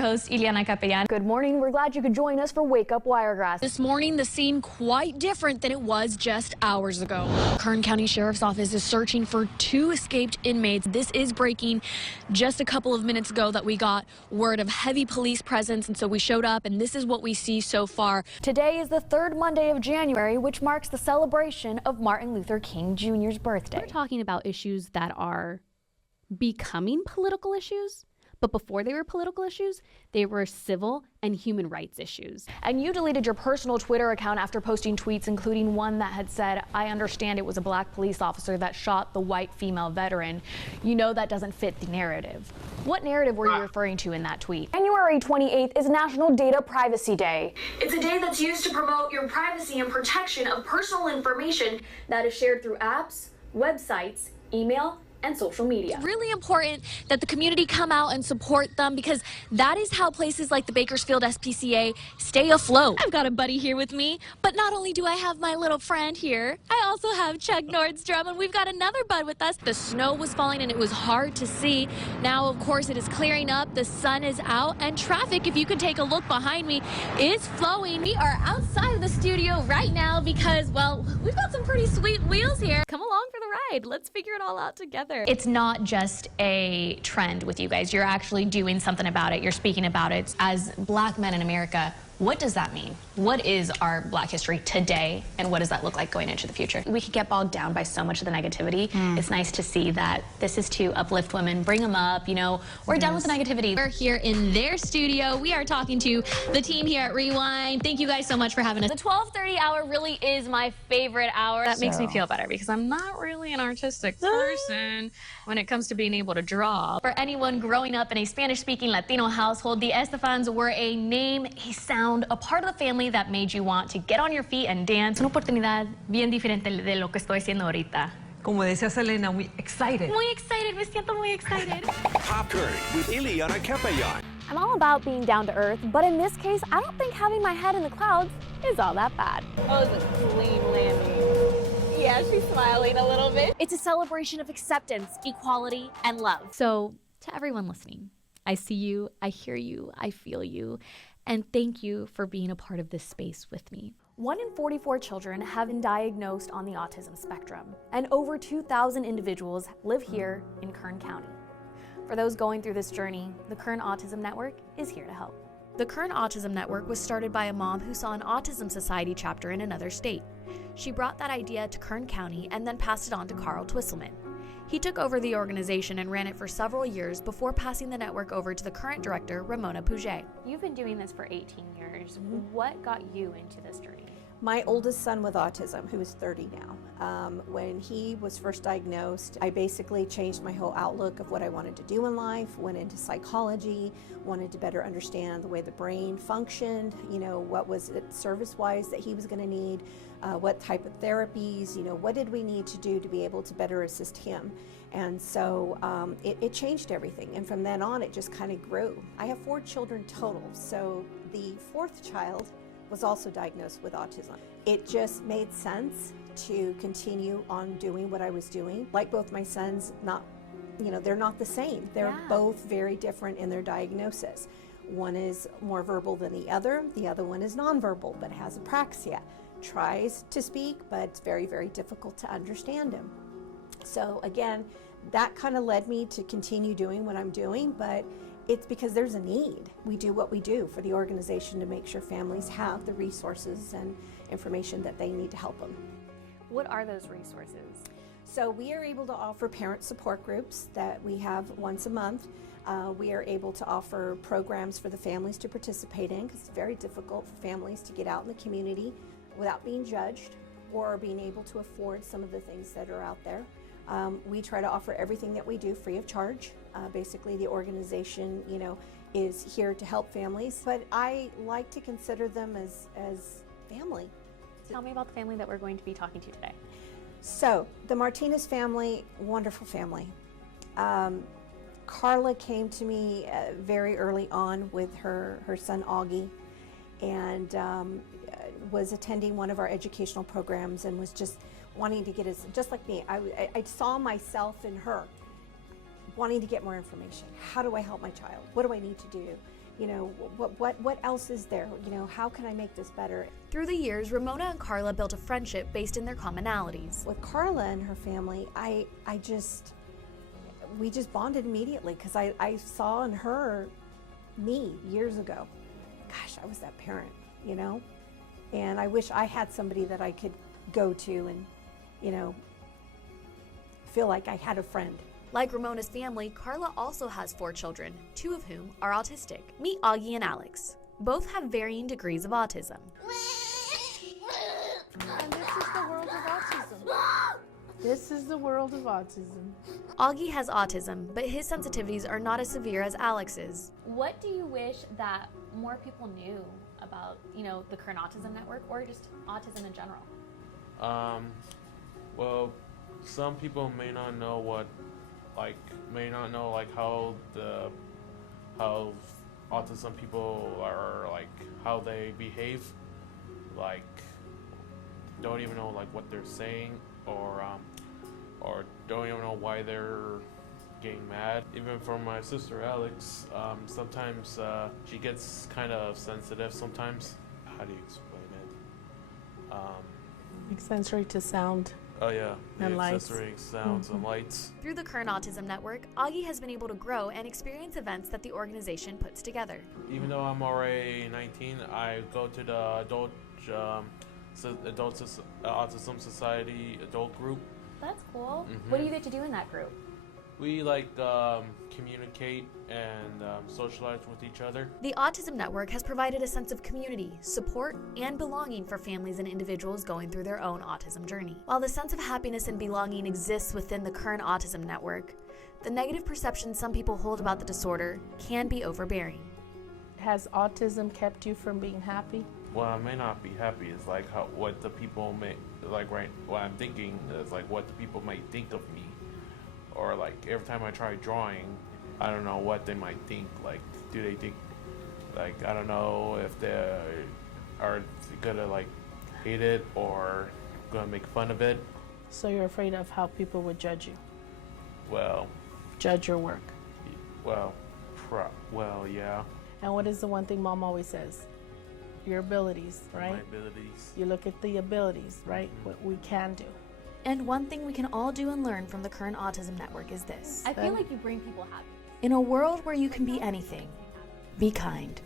your host, Ilyana Capellan. Good morning. We're glad you could join us for Wake Up Wiregrass. This morning, the scene quite different than it was just hours ago. Kern County Sheriff's Office is searching for 2 escaped inmates. This is breaking just a couple of minutes ago that we got word of heavy police presence, and so we showed up, and this is what we see so far. Today is the 3rd Monday of January, which marks the celebration of Martin Luther King Jr.'s birthday. We're talking about issues that are becoming political issues, but before they were political issues, they were civil and human rights issues. And you deleted your personal Twitter account after posting tweets, including one that had said, "I understand it was a black police officer that shot the white female veteran. You know that doesn't fit the narrative." What narrative were you referring to in that tweet? January 28th is National Data Privacy Day. It's a day that's used to promote your privacy and protection of personal information that is shared through apps, websites, email, and social media. It's really important that the community come out and support them, because that is how places like the Bakersfield SPCA stay afloat. I've got a buddy here with me, but not only do I have my little friend here, I also have Chuck Nordstrom, and we've got another bud with us. The snow was falling and it was hard to see. Now, of course, it is clearing up, the sun is out, and traffic, if you could take a look behind me, is flowing. We are outside of the studio right now because, well, we've got some pretty sweet wheels here. Come along for the ride. Let's figure it all out together. It's not just a trend with you guys. You're actually doing something about it. You're speaking about it. As black men in America, what does that mean? What is our black history today, and what does that look like going into the future? We could get bogged down by so much of the negativity. It's nice to see that this is to uplift women, bring them up, you know, we're done with the negativity. We're here in their studio. We are talking to the team here at Rewind. Thank you guys so much for having us. The 12:30 hour really is my favorite hour. That makes me feel better because I'm not really an artistic person when it comes to being able to draw. For anyone growing up in a Spanish-speaking Latino household, the Estefans were a name, a sound, a part of the family that made you want to get on your feet and dance. Una oportunidad bien diferente de lo que estoy haciendo ahorita. Como decía Selena, muy excited. Muy excited, me siento muy excited. Popcorn with Ilyana Capellan. I'm all about being down to earth, but in this case, I don't think having my head in the clouds is all that bad. Oh, it's a clean landing. Yeah, she's smiling a little bit. It's a celebration of acceptance, equality, and love. So, to everyone listening, I see you, I hear you, I feel you, and thank you for being a part of this space with me. 1 in 44 children have been diagnosed on the autism spectrum, and over 2,000 individuals live here in Kern County. For those going through this journey, the Kern Autism Network is here to help. The Kern Autism Network was started by a mom who saw an Autism Society chapter in another state. She brought that idea to Kern County and then passed it on to Carl Twisselman. He took over the organization and ran it for several years before passing the network over to the current director, Ramona Puget. You've been doing this for 18 years. What got you into this journey? My oldest son with autism, who is 30 now, when he was first diagnosed, I basically changed my whole outlook of what I wanted to do in life, went into psychology, wanted to better understand the way the brain functioned, you know, what was it service-wise that he was going to need, what type of therapies, you know, what did we need to do to be able to better assist him. And so it changed everything. And from then on, it just kind of grew. I have 4 children total, so the 4th child was also diagnosed with autism. It just made sense to continue on doing what I was doing. Like both my sons, they're not the same. They're both very different in their diagnosis. One is more verbal than the other one is nonverbal but has apraxia. Tries to speak, but it's very, very difficult to understand him. So again, that kind of led me to continue doing what I'm doing, but it's because there's a need. We do what we do for the organization to make sure families have the resources and information that they need to help them. What are those resources? So we are able to offer parent support groups that we have once a month. We are able to offer programs for the families to participate in, because it's very difficult for families to get out in the community without being judged or being able to afford some of the things that are out there. We try to offer everything that we do free of charge. Basically, the organization, you know, is here to help families, but I like to consider them as family. Tell me about the family that we're going to be talking to today. So, the Martinez family, wonderful family. Carla came to me very early on with her son Augie, and was attending one of our educational programs and was just wanting to get his, just like me, I saw myself in her, wanting to get more information. How do I help my child? What do I need to do? You know, what else is there? You know, how can I make this better? Through the years, Ramona and Carla built a friendship based in their commonalities. With Carla and her family, we just bonded immediately because I saw in her me years ago. Gosh, I was that parent, you know? And I wish I had somebody that I could go to and, you know, feel like I had a friend. Like Ramona's family, Carla also has 4 children, 2 of whom are autistic. Meet Augie and Alex. Both have varying degrees of autism. And this is the world of autism. This is the world of autism. Augie has autism, but his sensitivities are not as severe as Alex's. What do you wish that more people knew about, the Kern Autism Network or just autism in general? Well, some people may not know how autism people are, like, how they behave, like, don't even know, like, what they're saying, or don't even know why they're getting mad. Even for my sister Alex, sometimes she gets kind of sensitive sometimes. How do you explain it? Like sensory to sound. Oh yeah, And lights. sensory sounds and lights. Through the Kern Autism Network, Augie has been able to grow and experience events that the organization puts together. Even though I'm already 19, I go to the Autism Society adult group. That's cool. What do you get to do in that group? We communicate and socialize with each other. The Autism Network has provided a sense of community, support, and belonging for families and individuals going through their own autism journey. While the sense of happiness and belonging exists within the Kern Autism Network, the negative perception some people hold about the disorder can be overbearing. Has autism kept you from being happy? Well, I may not be happy. It's like what the people may what I'm thinking is like what the people might think of me, or like every time I try drawing, I don't know what they might think. Like, do they think, like, I don't know if they are gonna like hate it or gonna make fun of it. So you're afraid of how people would judge you, Well, judge your work. well, yeah. And what is the one thing Mom always says? Your abilities, right? My abilities. You look at the abilities, right? What we can do. And one thing we can all do and learn from the Kern Autism Network is this. I feel like you bring people happiness. In a world where you can be anything, be kind.